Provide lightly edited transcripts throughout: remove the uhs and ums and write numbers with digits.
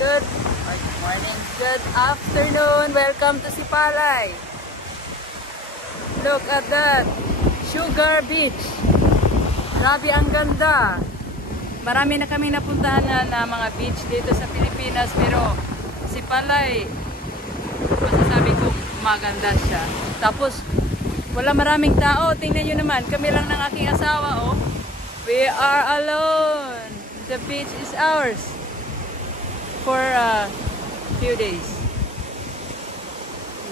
Good morning, good afternoon. Welcome to Sipalay. Look at that. Sugar Beach. Grabe, ang ganda. Marami na kami napuntahan na mga beach dito sa Pilipinas, pero Sipalay, masasabi ko maganda siya. Tapos wala maraming tao. Tingnan nyo naman, kami lang ng aking asawa. Oh, we are alone. The beach is ours for a few days.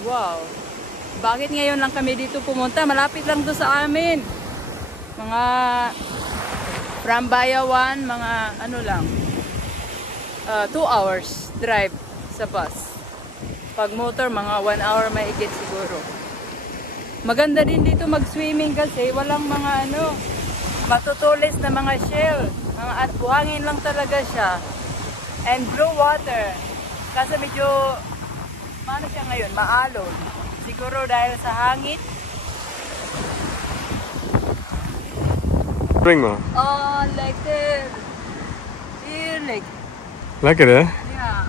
Wow. Bakit ngayon lang kami dito pumunta? Malapit lang to sa amin. Mga from Bayawan, mga ano lang, 2 hours drive sa bus. Pag motor, mga 1 hour mahigit siguro. Maganda din dito mag-swimming kasi walang mga ano, matutulis na mga shell. At buhangin lang talaga siya. And blue water. Kasi medyo, ano siya ngayon, maalon. Siguro dahil sa hangin. Spring maar. Oh, lekker. Heerlijk. Lekker hè? Ja,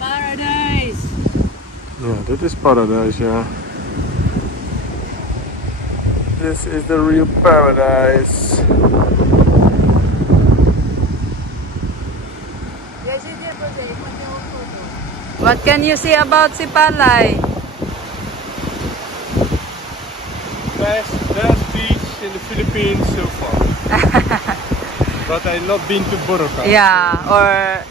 Paradise. Ja, dit is paradise, ja. This is the real paradise. What can you say about Sipalay? Best beach in the Philippines so far. But I've not been to Boracay. Yeah, or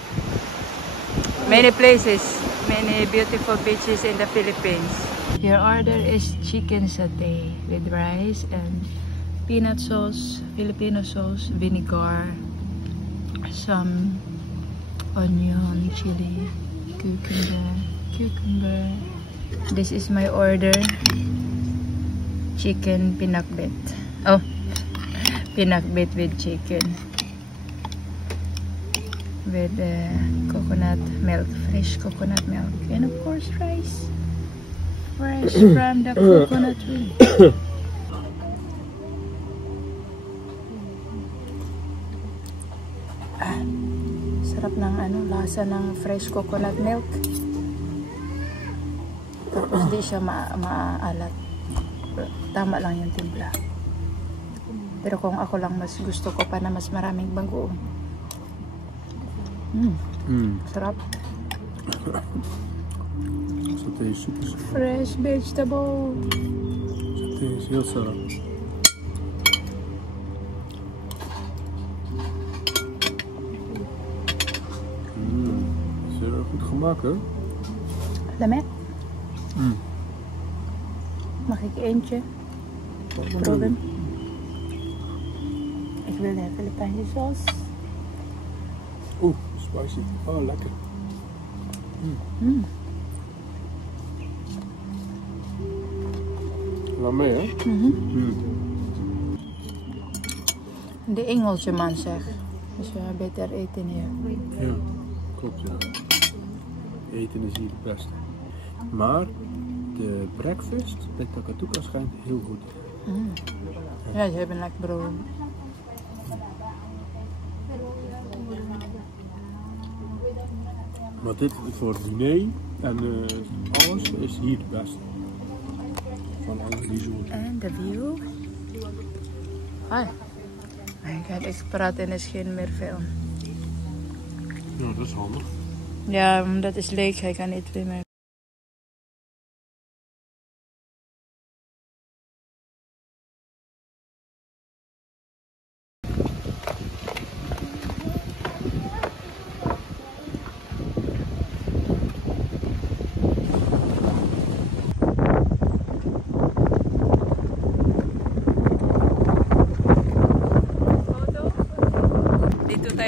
many places, many beautiful beaches in the Philippines. Your order is chicken satay with rice and peanut sauce, Filipino sauce, vinegar, some onion, chili, cucumber. This is my order. Chicken pinakbet. Oh, pinakbet with chicken. With coconut milk, fresh coconut milk. And of course rice. Fresh from the coconut tree. Sarap ng ano, lasa ng fresh coconut milk. Tapos di siya maalat. Tama lang yung timpla. Pero kung ako lang, mas gusto ko pa na mas maraming bagoong. Sarap. Saté is super sarap. Fresh vegetable. Saté is heel sarap. Is goed gemaakt hè? Lamig. Mag ik eentje proeven? Ik wil de Filipijnse saus. Oeh, spicy. Oh, lekker. Laat mee, hè? De Engelse man zegt. Dus beter eten hier. Ja, klopt ja. Eten is hier het beste. Maar de breakfast bij Takatuka schijnt heel goed. Ja, ze hebben lekker brood. Maar dit voor het diner en alles is hier het beste. Van alle resorts. En de view. Hi. My god, ik praat en er is geen meer film. Ja, dat is handig. Ja, omdat is leeg, hij kan niet meer.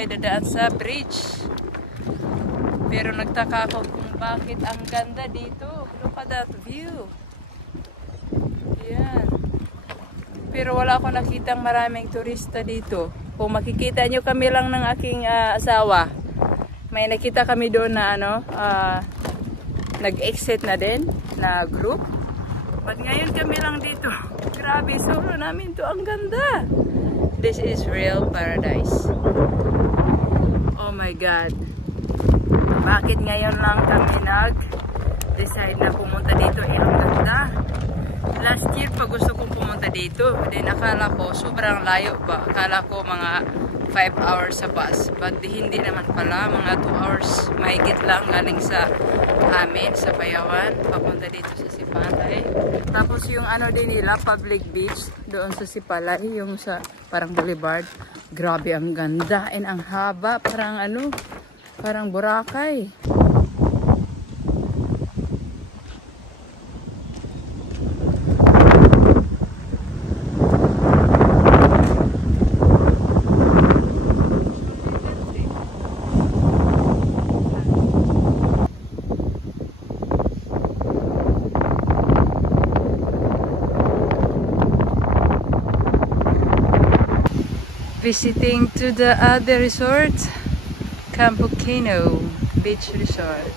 Dadaan sa bridge. Pero nagtaka ako kung bakit ang ganda dito. Look at that view. Yan. Pero wala akong nakitang maraming turista dito. Kung makikita nyo, kami lang ng aking asawa. May nakita kami doon na ano, nag-exit na din na group. But ngayon kami lang dito. Grabe, solo namin to. Ang ganda. This is real paradise. Oh my God. Bakit ngayon lang kami nag-decide na pumunta dito? Ang ganda. Last year pa gusto kong pumunta dito. Then akala ko sobrang layo pa. Akala ko mga 5 hours sa bus. But hindi naman pala. Mga 2 hours mahigit lang galing sa amin, sa Bayawan. Papunta dito sa Sipalay. Tapos yung ano din nila, public beach. Doon sa Sipalay. Yung sa parang boulevard. Grabe ang ganda. And ang haba. Parang ano, parang Boracay. Visiting to the other resort, Campo Kino Beach Resort.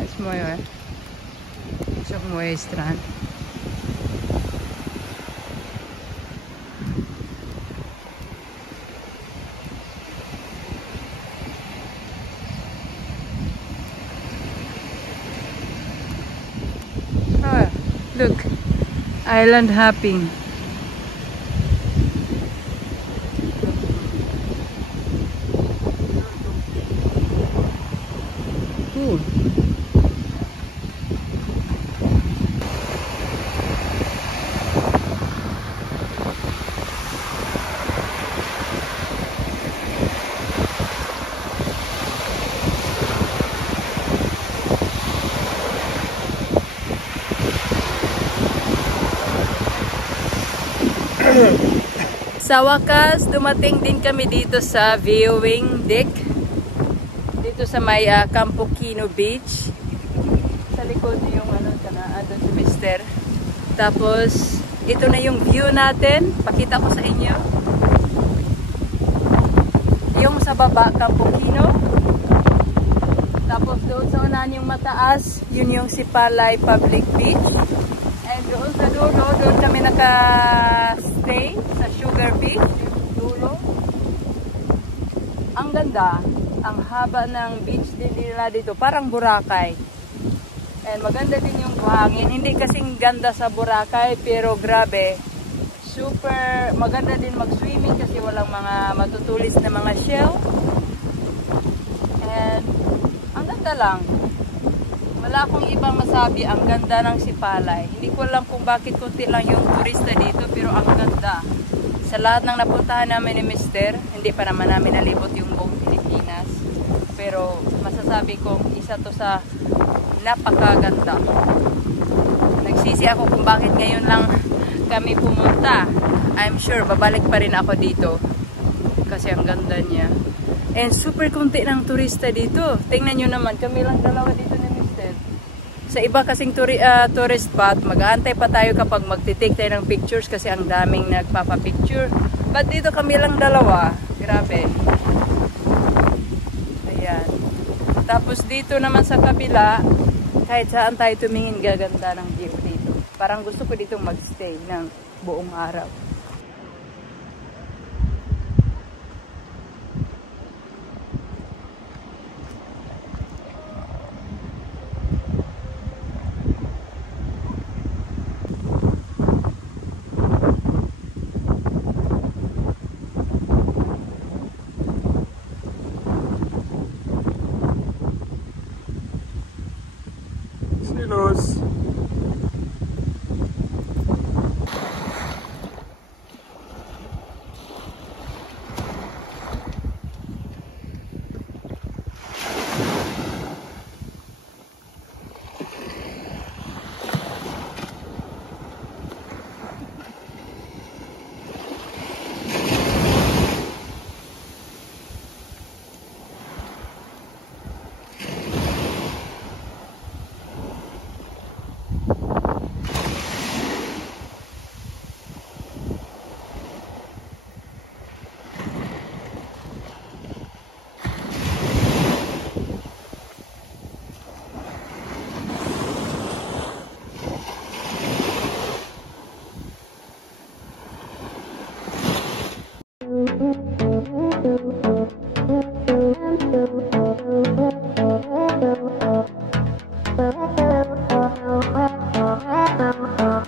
Es muy bien. Es muy strand. Ah, look. Island hopping. Cool. Sa wakas, dumating din kami dito sa viewing deck. Dito sa may Campo Kino Beach. Sa likod yung ano, doon si Mister. Tapos, ito na yung view natin. Pakita ko sa inyo. Yung sa baba, Campo Kino. Tapos doon sa unahan yung mataas, yun yung Sipalay Public Beach. And doon sa dulo, doon kami naka-stay sa Sugar Beach, yung dulo. Ang ganda, ang haba ng beach din nila dito, parang Boracay. And maganda din yung buhangin, hindi kasing ganda sa Boracay, pero grabe, super maganda din mag-swimming kasi walang mga matutulis na mga shell. And ang ganda lang. Wala akong ibang masabi, ang ganda ng Sipalay. Hindi ko alam kung bakit kunti lang yung turista dito, pero ang ganda. Sa lahat ng napuntahan namin ni Mister, hindi pa naman namin nalibot yung buong Pilipinas. Pero masasabi kong isa to sa napakaganda. Nagsisi ako kung bakit ngayon lang kami pumunta. I'm sure babalik pa rin ako dito. Kasi ang ganda niya. And super kunti ng turista dito. Tingnan nyo naman, kami lang dalawa dito ni Mister. Sa iba kasing tourist spot, mag-aantay pa tayo kapag magtitake tayo ng pictures kasi ang daming nagpapapicture. But dito kami lang dalawa. Grabe. Ayan. Tapos dito naman sa kabila, kahit saan tayo tumingin, gaganda ng view dito. Parang gusto ko dito magstay ng buong araw. you.